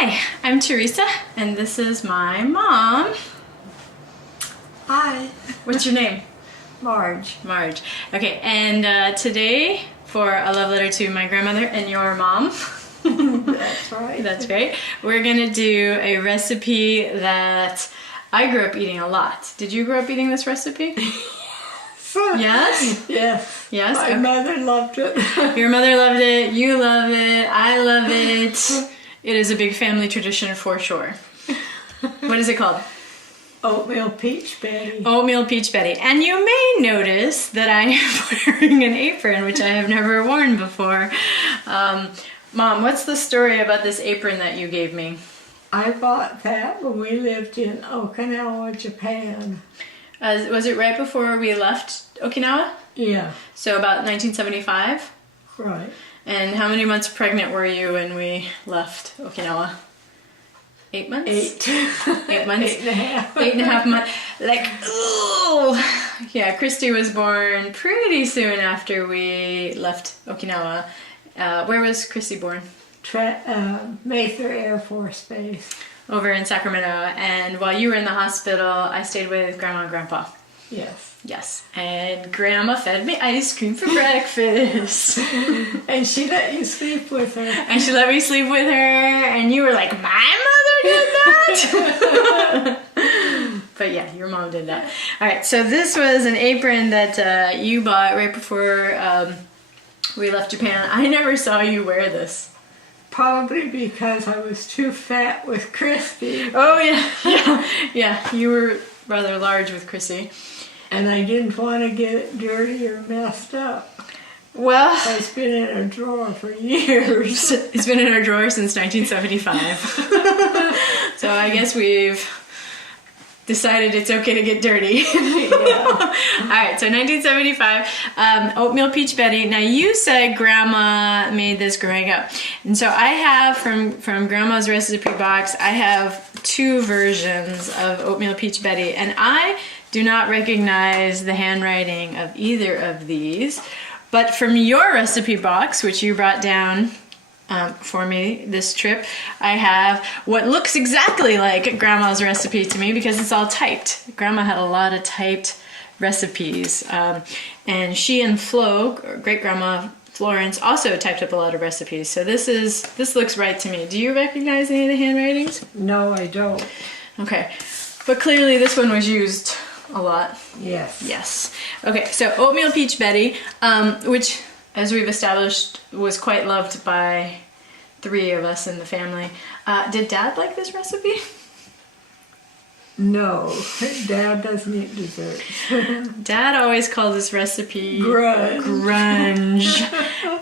Hi, I'm Teresa, and this is my mom. Hi. What's your name? Marge. Marge. Okay, and today, for a love letter to my grandmother and your mom. That's right. That's right. We're gonna do a recipe that I grew up eating a lot. Did you grow up eating this recipe? Yes? Yes. Yes? My mother loved it. Your mother loved it, you love it, I love it. It is a big family tradition for sure. What is it called? Oatmeal Peach Betty. Oatmeal Peach Betty. And you may notice that I am wearing an apron, which I have never worn before. Mom, what's the story about this apron that you gave me? I bought that when we lived in Okinawa, Japan. Was it right before we left Okinawa? Yeah. So about 1975? Right. And how many months pregnant were you when we left Okinawa? 8 months? 8. 8 months? 8.5. 8.5 months. Like, ooh! Yeah, Christy was born pretty soon after we left Okinawa. Where was Christy born? Mayfair Air Force Base. Over in Sacramento. And while you were in the hospital, I stayed with Grandma and Grandpa. Yes. Yes. And Grandma fed me ice cream for breakfast. And she let you sleep with her. And she let me sleep with her, and you were like, my mother did that? But yeah, your mom did that. Alright, so this was an apron that you bought right before we left Japan. I never saw you wear this. Probably because I was too fat with Christy. Oh yeah, you were rather large with Chrissy. And I didn't want to get it dirty or messed up. Well, It's been in a drawer for years. It's been in our drawer since 1975. So I guess we've decided it's okay to get dirty. Yeah. Alright, so 1975, Oatmeal Peach Betty. Now you said Grandma made this growing up. And so I have, from Grandma's recipe box, I have 2 versions of Oatmeal Peach Betty. And I do not recognize the handwriting of either of these. But from your recipe box, which you brought down for me this trip, I have what looks exactly like Grandma's recipe to me because it's all typed. Grandma had a lot of typed recipes. And she and Flo, great-grandma Florence, also typed up a lot of recipes. So this looks right to me. Do you recognize any of the handwritings? No, I don't. Okay. But clearly this one was used a lot. Yes. Yes. Okay, so Oatmeal Peach Betty, which, as we've established, was quite loved by 3 of us in the family. Did Dad like this recipe? No, Dad doesn't eat desserts. Dad always called this recipe Grunge. Grunge.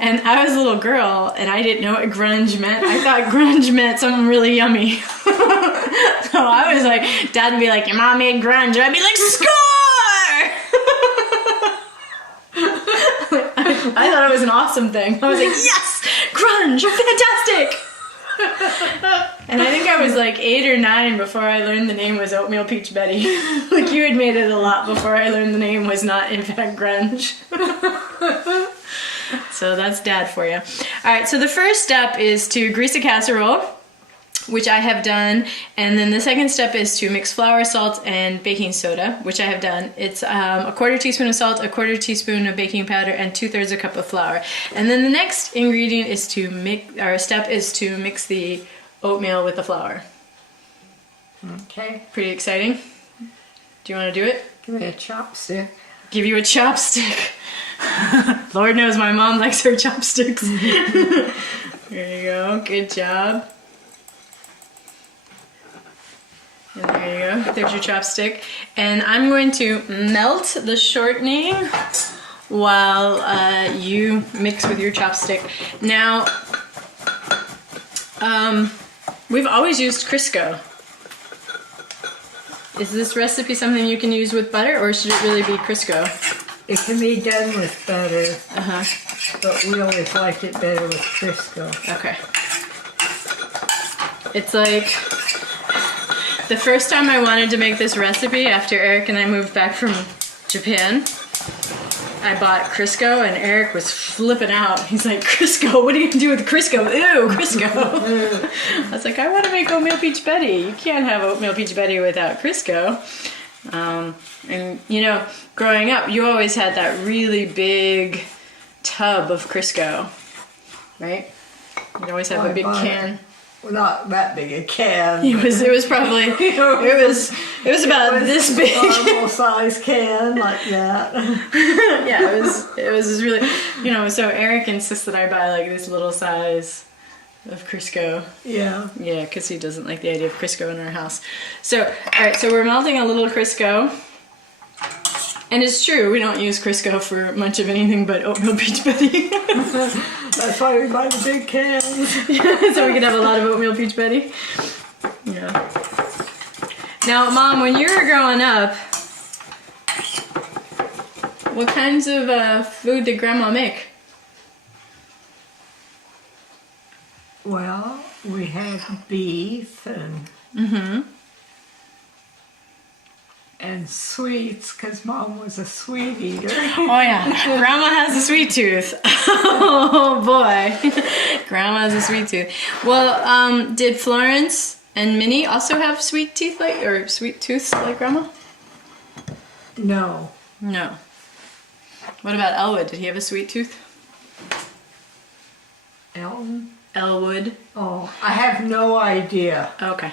And I was a little girl, and I didn't know what grunge meant. I thought grunge meant something really yummy. So I was like, Dad would be like, your mom made grunge. And I'd be like, score! I thought it was an awesome thing. I was like, yes! Grunge! Fantastic! And I think I was like 8 or 9 before I learned the name was Oatmeal Peach Betty. Like you had made it a lot before I learned the name was not in fact grunge. So that's Dad for you. Alright, so the first step is to grease a casserole, which I have done, and then the second step is to mix flour, salt, and baking soda, which I have done. It's a 1/4 teaspoon of salt, a 1/4 teaspoon of baking powder, and 2/3 a cup of flour. And then the next ingredient is to mix the oatmeal with the flour. Okay. Pretty exciting. Do you want to do it? Give me a chopstick. Give you a chopstick. Lord knows my mom likes her chopsticks. There you go. Good job. And there you go, there's your chopstick. And I'm going to melt the shortening while you mix with your chopstick. Now, we've always used Crisco. Is this recipe something you can use with butter, or should it really be Crisco? It can be done with butter, but we always liked it better with Crisco. Okay. It's like the first time I wanted to make this recipe after Eric and I moved back from Japan, I bought Crisco, and Eric was flipping out. He's like, Crisco? What are you gonna do with Crisco? Ew, Crisco. I was like, I want to make Oatmeal Peach Betty. You can't have Oatmeal Peach Betty without Crisco. And you know, growing up, you always had that really big tub of Crisco, right? You'd always have a big can. Well, not that big a can. It was probably it was about this big. Normal size can like that. Yeah, it was really, you know. So Eric insists that I buy like this little size of Crisco. Yeah. Yeah, because he doesn't like the idea of Crisco in our house. So all right, so we're melting a little Crisco. And it's true, we don't use Crisco for much of anything but Oatmeal Peach Betty. That's why we buy the big cans. So we can have a lot of Oatmeal Peach Betty. Yeah. Now, Mom, when you were growing up, what kinds of food did Grandma make? Well, we had beef and and sweets, because Mom was a sweet eater. Oh yeah, Grandma has a sweet tooth. Oh boy, Grandma has a sweet tooth. Well, did Florence and Minnie also have sweet teeth sweet tooths like Grandma? No. No. What about Elwood? Did he have a sweet tooth? Elwood. Oh, I have no idea. Okay.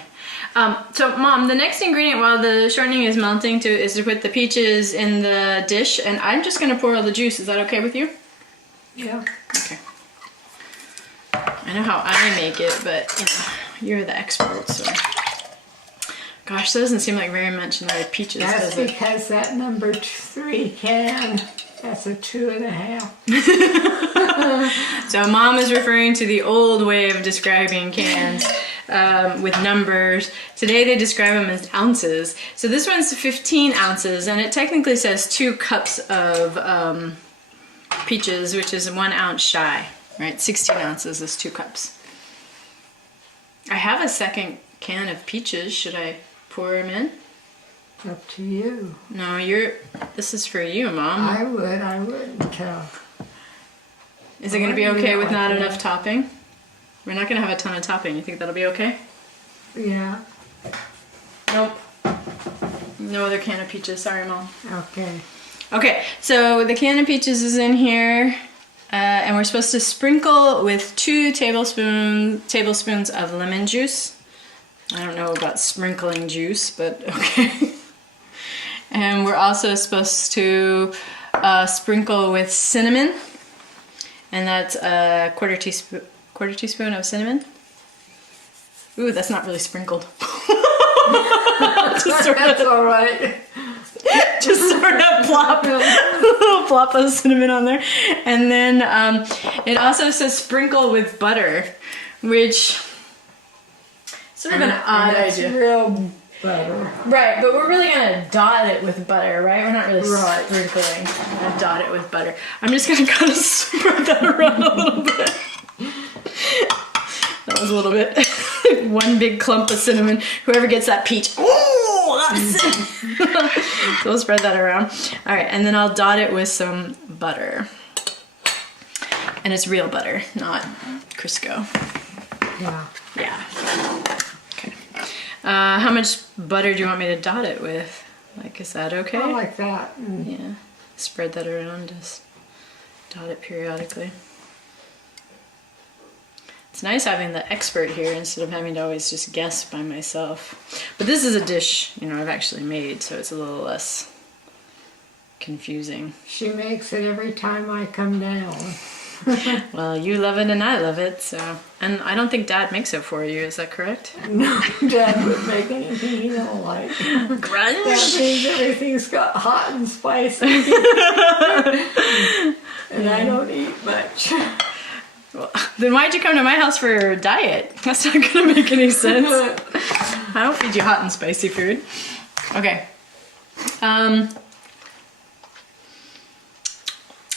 So, Mom, the next ingredient while the shortening is melting is to put the peaches in the dish, and I'm just going to pour all the juice. Is that okay with you? Yeah. Okay. I know how I make it, but you know, you're the expert, so. Gosh, that doesn't seem like very much in the peaches, That's does it? because that number 3 can, that's a 2.5. So Mom is referring to the old way of describing cans with numbers. Today they describe them as ounces. So this one's 15 ounces, and it technically says 2 cups of peaches, which is 1 ounce shy, right? 16 ounces is 2 cups. I have a second can of peaches. Should I pour them in? Up to you. No, this is for you, Mom. I wouldn't tell. Is it going to be okay with not enough topping? We're not going to have a ton of topping. You think that'll be okay? Yeah. Nope. No other can of peaches. Sorry, Mom. Okay. Okay, so the can of peaches is in here, and we're supposed to sprinkle with 2 tablespoons of lemon juice. I don't know about sprinkling juice, but okay. And we're also supposed to sprinkle with cinnamon, and that's a quarter teaspoon of cinnamon. Ooh, that's not really sprinkled. That's all right. Just sort of plop a little plop of cinnamon on there. And then it also says sprinkle with butter, which sort of an odd idea. Real butter. Right, but we're really gonna dot it with butter, right? We're not really sprinkling. We're gonna dot it with butter. I'm just gonna kind of spread that around a little bit. That was a little bit. One big clump of cinnamon. Whoever gets that peach. Oh, that's it. So we'll spread that around. All right, and then I'll dot it with some butter. And it's real butter, not Crisco. Yeah. Yeah. Okay. How much butter do you want me to dot it with? Like, is that okay? I like that. Yeah. Spread that around. Just dot it periodically. It's nice having the expert here instead of having to always just guess by myself. But this is a dish, you know, I've actually made, so it's a little less confusing. She makes it every time I come down. Well, you love it and I love it, so. And I don't think Dad makes it for you, is that correct? No, Dad would make anything he don't like. Grunge! That means everything's got hot and spicy. And I don't eat much. Well, then why'd you come to my house for a diet? That's not gonna make any sense. I don't feed you hot and spicy food. Okay.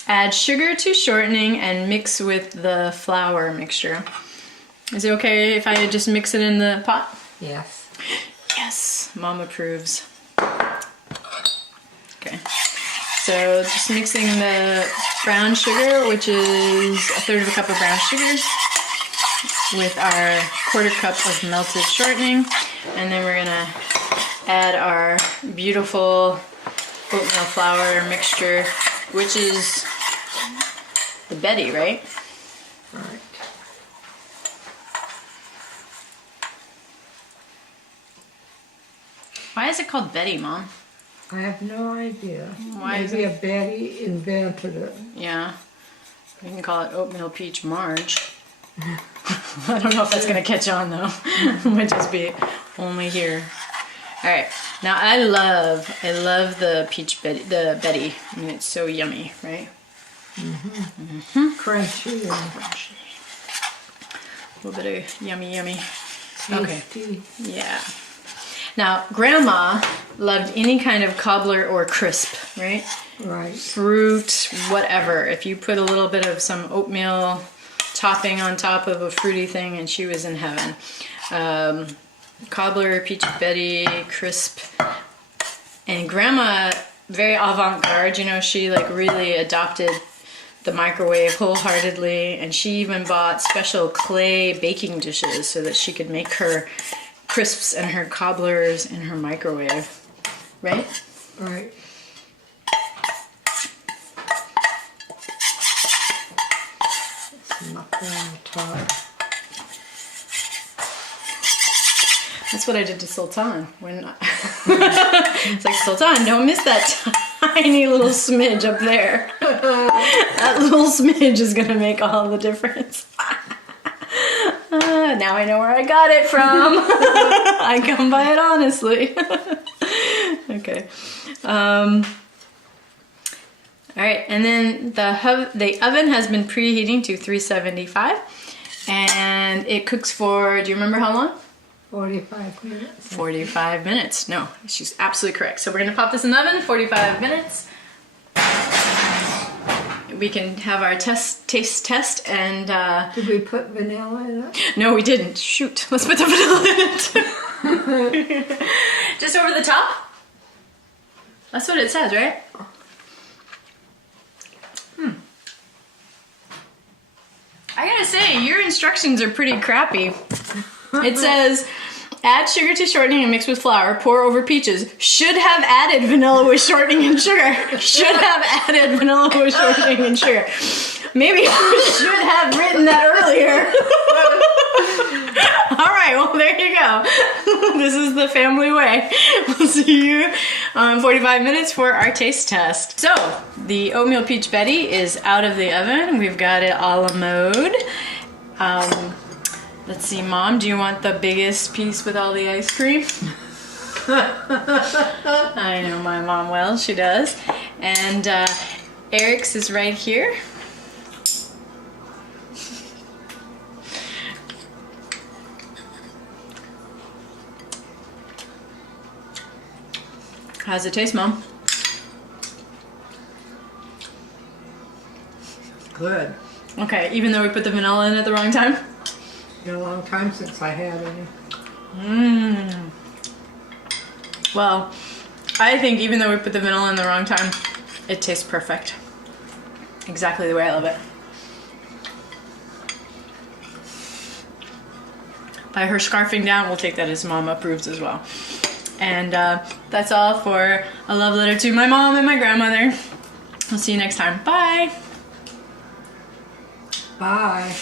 Add sugar to shortening and mix with the flour mixture. Is it okay if I just mix it in the pot? Yes. Yes, Mom approves. Okay. So just mixing the brown sugar, which is 1/3 cup of brown sugar, with our 1/4 cup of melted shortening. And then we're gonna add our beautiful oatmeal flour mixture, which is the Betty, right? Right. Why is it called Betty, Mom? I have no idea. Why is Maybe a Betty invented it. Yeah. We can call it Oatmeal Peach Marge. I don't know if that's gonna catch on though. It might just be only here. All right. Now I love the peach Betty, I mean, it's so yummy, right? Crunchy and A little bit of yummy. tasty. Yeah. Now, Grandma loved any kind of cobbler or crisp, right? Right. Fruit, whatever. If you put a little bit of some oatmeal topping on top of a fruity thing, and she was in heaven. Cobbler, Peach Betty, crisp. And Grandma, very avant-garde, you know, she like really adopted the microwave wholeheartedly, and she even bought special clay baking dishes so that she could make her crisps and her cobblers in her microwave, right? Right. Not on top. That's what I did to Sultan. When it's like, Sultan, don't miss that tiny little smidge up there. That little smidge is gonna make all the difference. Now I know where I got it from. I come by it honestly. Okay. All right, and then the oven has been preheating to 375, and it cooks for, do you remember how long? 45 minutes. 45 minutes. No, she's absolutely correct. So we're gonna pop this in the oven, 45 minutes. We can have our taste test, and Did we put vanilla in it? no, we didn't. Shoot, let's put the vanilla in it. Just over the top? That's what it says, right? I gotta say, your instructions are pretty crappy. It says, add sugar to shortening and mix with flour. Pour over peaches. Should have added vanilla with shortening and sugar. Should have added vanilla with shortening and sugar. Maybe I should have written that earlier. All right, well, there you go. This is the family way. We'll see you in 45 minutes for our taste test. So, the Oatmeal Peach Betty is out of the oven. We've got it a la mode. Let's see, Mom, do you want the biggest piece with all the ice cream? I know my mom well, she does. And Eric's is right here. How's it taste, Mom? Good. Okay, even though we put the vanilla in at the wrong time? Been a long time since I had any. Well, I think even though we put the vanilla in the wrong time, it tastes perfect. Exactly the way I love it. By her scarfing down, we'll take that as Mom approves as well. And that's all for a love letter to my mom and my grandmother. I'll see you next time. Bye. Bye.